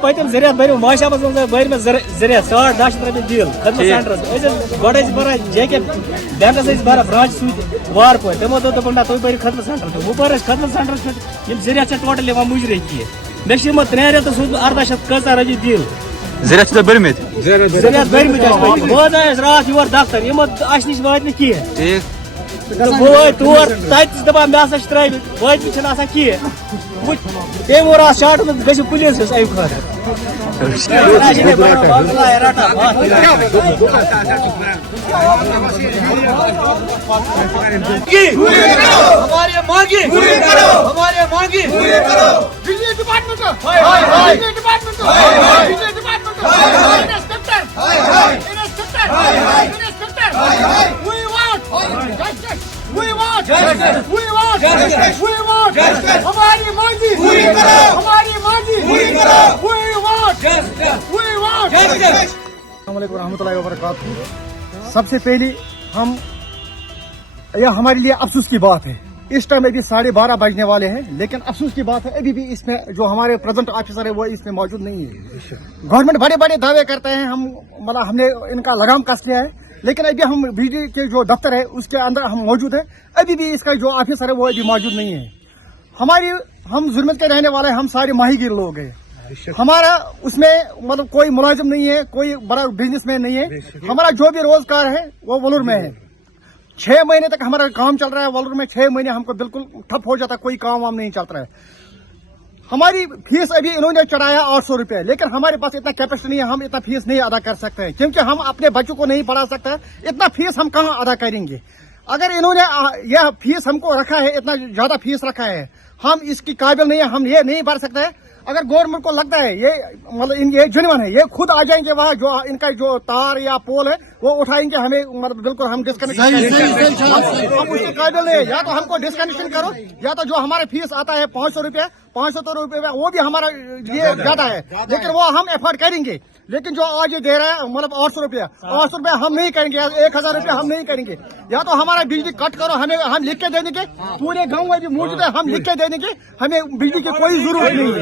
پتم ذریعہ بھر ماشا مز بھر میں ذریعہ 10 رۄپیہِ بِل خدمت سینٹرس گۄڈٕ ٲسۍ بران جے کے بینکس ٲسۍ بران برانچ سۭتۍ وار پٲٹھۍ تِمو دوٚپ نہ تُہۍ بٔرِو خدمت سینٹر وۄنۍ بٔر اَسہِ خدمت سینٹرس پٮ۪ٹھ یِم ذریعہ چھِ ٹوٹل یِوان مُجرے کینٛہہ مےٚ چھِ یِمو 3 رٮ۪تن سوٗزمُت 1815 رۄپیہِ بِل ذریعہ چھِ بٔرمٕتۍ ذریعہ بٔرمٕتۍ اَسہِ بہٕ حظ آیس راتھ یور دفتر یِمو اَسہِ نِش واتہِ نہٕ کینٛہہ ٹھیٖک بہٕ وٲتۍ تور تَتہِ چھِ دَپان مےٚ ہسا چھِ ترٛٲومٕتۍ وٲتمٕتۍ چھِنہٕ آسان کینٛہہ تٔمۍ ووٚن اَتھ شاٹ گٔژھِو پُلیٖسَس اَمہِ السلام علیکم ورحمۃ اللہ وبرکاتہ. سب سے پہلی یہ ہمارے لیے افسوس کی بات ہے. اس ٹائم ابھی 12:30 بجنے والے ہیں لیکن افسوس کی بات ہے ابھی بھی اس میں جو ہمارے پریزنٹ آفیسر ہے وہ اس میں موجود نہیں ہے. گورنمنٹ بڑے بڑے دعوے کرتے ہیں ہم نے ان کا لگام کس لیا ہے لیکن ابھی ہم بجلی کے جو دفتر ہے اس کے اندر ہم موجود ہیں. ابھی بھی اس کا جو آفیسر ہے وہ ابھی موجود نہیں ہے. ہم ظلمت کے رہنے والے ہم سارے ماہی گیر لوگ ہیں. ہمارا اس میں کوئی ملازم نہیں ہے, کوئی بڑا بزنس مین نہیں ہے. ہمارا جو بھی روزگار ہے وہ ولور میں ہے. 6 مہینے تک ہمارا کام چل رہا ہے ولور میں. 6 مہینے ہم کو بالکل ٹھپ ہو جاتا ہے, کوئی کام وام نہیں چل رہا ہے. ہماری فیس ابھی انہوں نے چڑھایا 800 روپے لیکن ہمارے پاس اتنا کیپیسٹی نہیں ہے, ہم اتنا فیس نہیں ادا کر سکتے ہیں کیونکہ ہم اپنے بچوں کو نہیں پڑھا سکتے. اتنا فیس ہم کہاں ادا کریں گے؟ اگر انہوں نے یہ فیس ہم کو رکھا ہے, اتنا زیادہ فیس رکھا ہے, ہم اس کی قابل نہیں ہے, ہم یہ نہیں بھر سکتے. اگر گورنمنٹ کو لگتا ہے یہ جنون ہے, یہ خود آ جائیں گے وہاں جو ان کا جو تار یا پول ہے وہ اٹھائیں گے, ہمیں بالکل ہم ڈسکنیکشن ہم اس کے قابل نہیں ہے. یا تو ہم کو ڈسکنیکشن کرو یا تو جو ہمارے فیس آتا ہے 500 روپے 500 روپے وہ بھی ہمارا یہ زیادہ ہے لیکن وہ ہم افورڈ کریں گے. لیکن جو آج یہ دے رہا ہے 800 روپیہ 800 روپے ہم نہیں کریں گے, 1000 روپے ہم نہیں کریں گے. یا تو ہمارا بجلی کٹ کرو, ہم لکھ کے دے دیں گے, پورے گاؤں میں بھی موجود ہے, ہم لکھ کے دے دیں گے. ہمیں بجلی کی کوئی ضرورت نہیں ہے,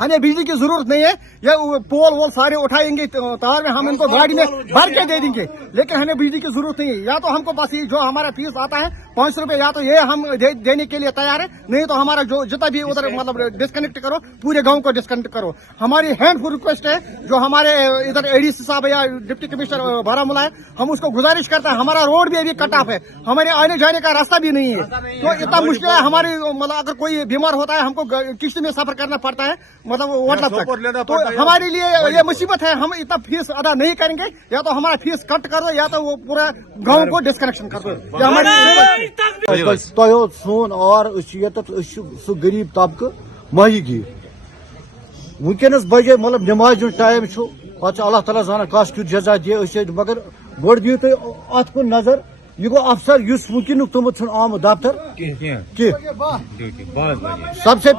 ہمیں بجلی کی ضرورت نہیں ہے. یہ پول وول سارے اٹھائیں گے تار میں, ہم ان کو گاڑی میں بھر کے دے دیں گے لیکن ہمیں بجلی کی ضرورت نہیں ہے. یا تو ہم کو بس جو ہمارا فیس آتا ہے 500 روپے یا تو یہ ہم دینے کے لیے تیار ہے, نہیں تو ہمارا جو جتنا بھی ادھر ڈسکنیکٹ کرو, پورے گاؤں کو ڈسکنیکٹ کرو. ہماری ہینڈ فل ریکویسٹ ہے جو ہمارے ادھر ADC صاحب یا ڈپٹی کمشنر بارامولہ ہے, ہم اس کو گزارش کرتے ہیں. ہمارا روڈ بھی ابھی کٹ آف ہے, ہمارے آنے جانے کا راستہ بھی نہیں ہے, تو اتنا مشکل ہے ہماری. اگر کوئی بیمار ہوتا ہے ہم کو کشتی میں سفر کرنا پڑتا ہے وٹلب تک, تو ہمارے لیے یہ مصیبت ہے. ہم اتنا فیس ادا نہیں کریں گے, یا تو ہمارا فیس کٹ کر دو یا تو وہ پورا گاؤں کو ڈسکنیکشن کر دو. سون اور سہ غریب طبقہ ماہی گیر ونکس بجے نماز ٹائم پتہ اللہ تعالیٰ زانان کس کیُتھ جزا دے, مگر گۄڈٕ دِیِو تُہۍ اتھ کُن نظر. یہ گو افسر یس ونکینک تومت چھُنہٕ آمُت دفتر کینٛہہ. سب سے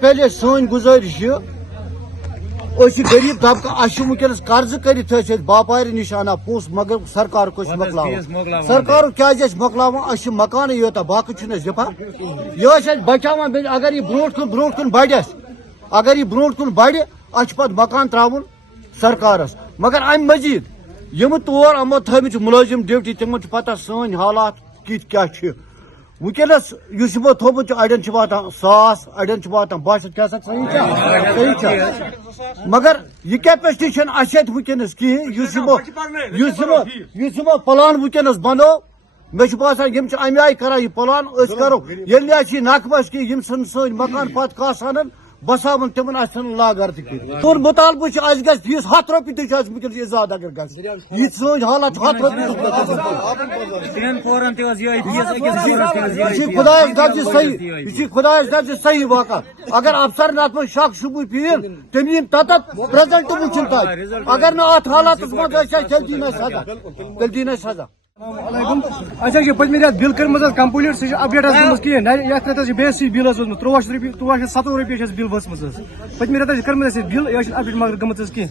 پہلے سن گزارش یہ غریب طبقہ اس ونکس قرض کرت باپار نش انا پونس مگر سرکار کو مکلاوان. سرکار کیا مکلاوان, اس مکان یوتا باقی چھُنہٕ اَسہِ دِوان. یہ بچاوان اگر یہ برونٹ کن بڑھس, اگر یہ برونٹ کن بڑھ اس پتہ مکان تراون سرکارس. مگر ام مزید یم تور یمو تھٲمٕتۍ ملٲزم ڈیوٹی تمن پتہ سٲنۍ حالات کِتھ کیاہ چھِ. ونکس اس یمو تھومت اڑین واتان 100 اڑین واتان 12 کیا صحیح مگر یہ کیپیسٹی چھنہٕ اَسہِ ییٚتہِ ونکس کہین. یُس یمو پلان ونکس بنو مے چھُ باسان یم امہِ آیہِ کران یہ پلان أسۍ کرو ییٚلہِ اَسہِ یہِ نقبس کہ یم سٲنۍ مکان پتہٕ کاسہٕ انن بساون تمن لاگر تر مطالبہ اس گھر فیس 100 روپیہ تک زیادہ اگر گھر یہ سن حالات 100 خدائس درجہ صحیح, یہ خدائس درجہ صحیح واقع. اگر افسر ات من شک شبہ پیل تم یم تتھ پریزنٹ وچن تک, اگر نا ات حالات تیل دین سزا. اچھا پتم رات بل کرم کمپلیٹ سہ اپڈیٹ گم کہین یت رات بیس بل ووتمت 23 روپیہ بل وسم پتم رات کرم بل یہ اپڈیٹ مگر گم کہین.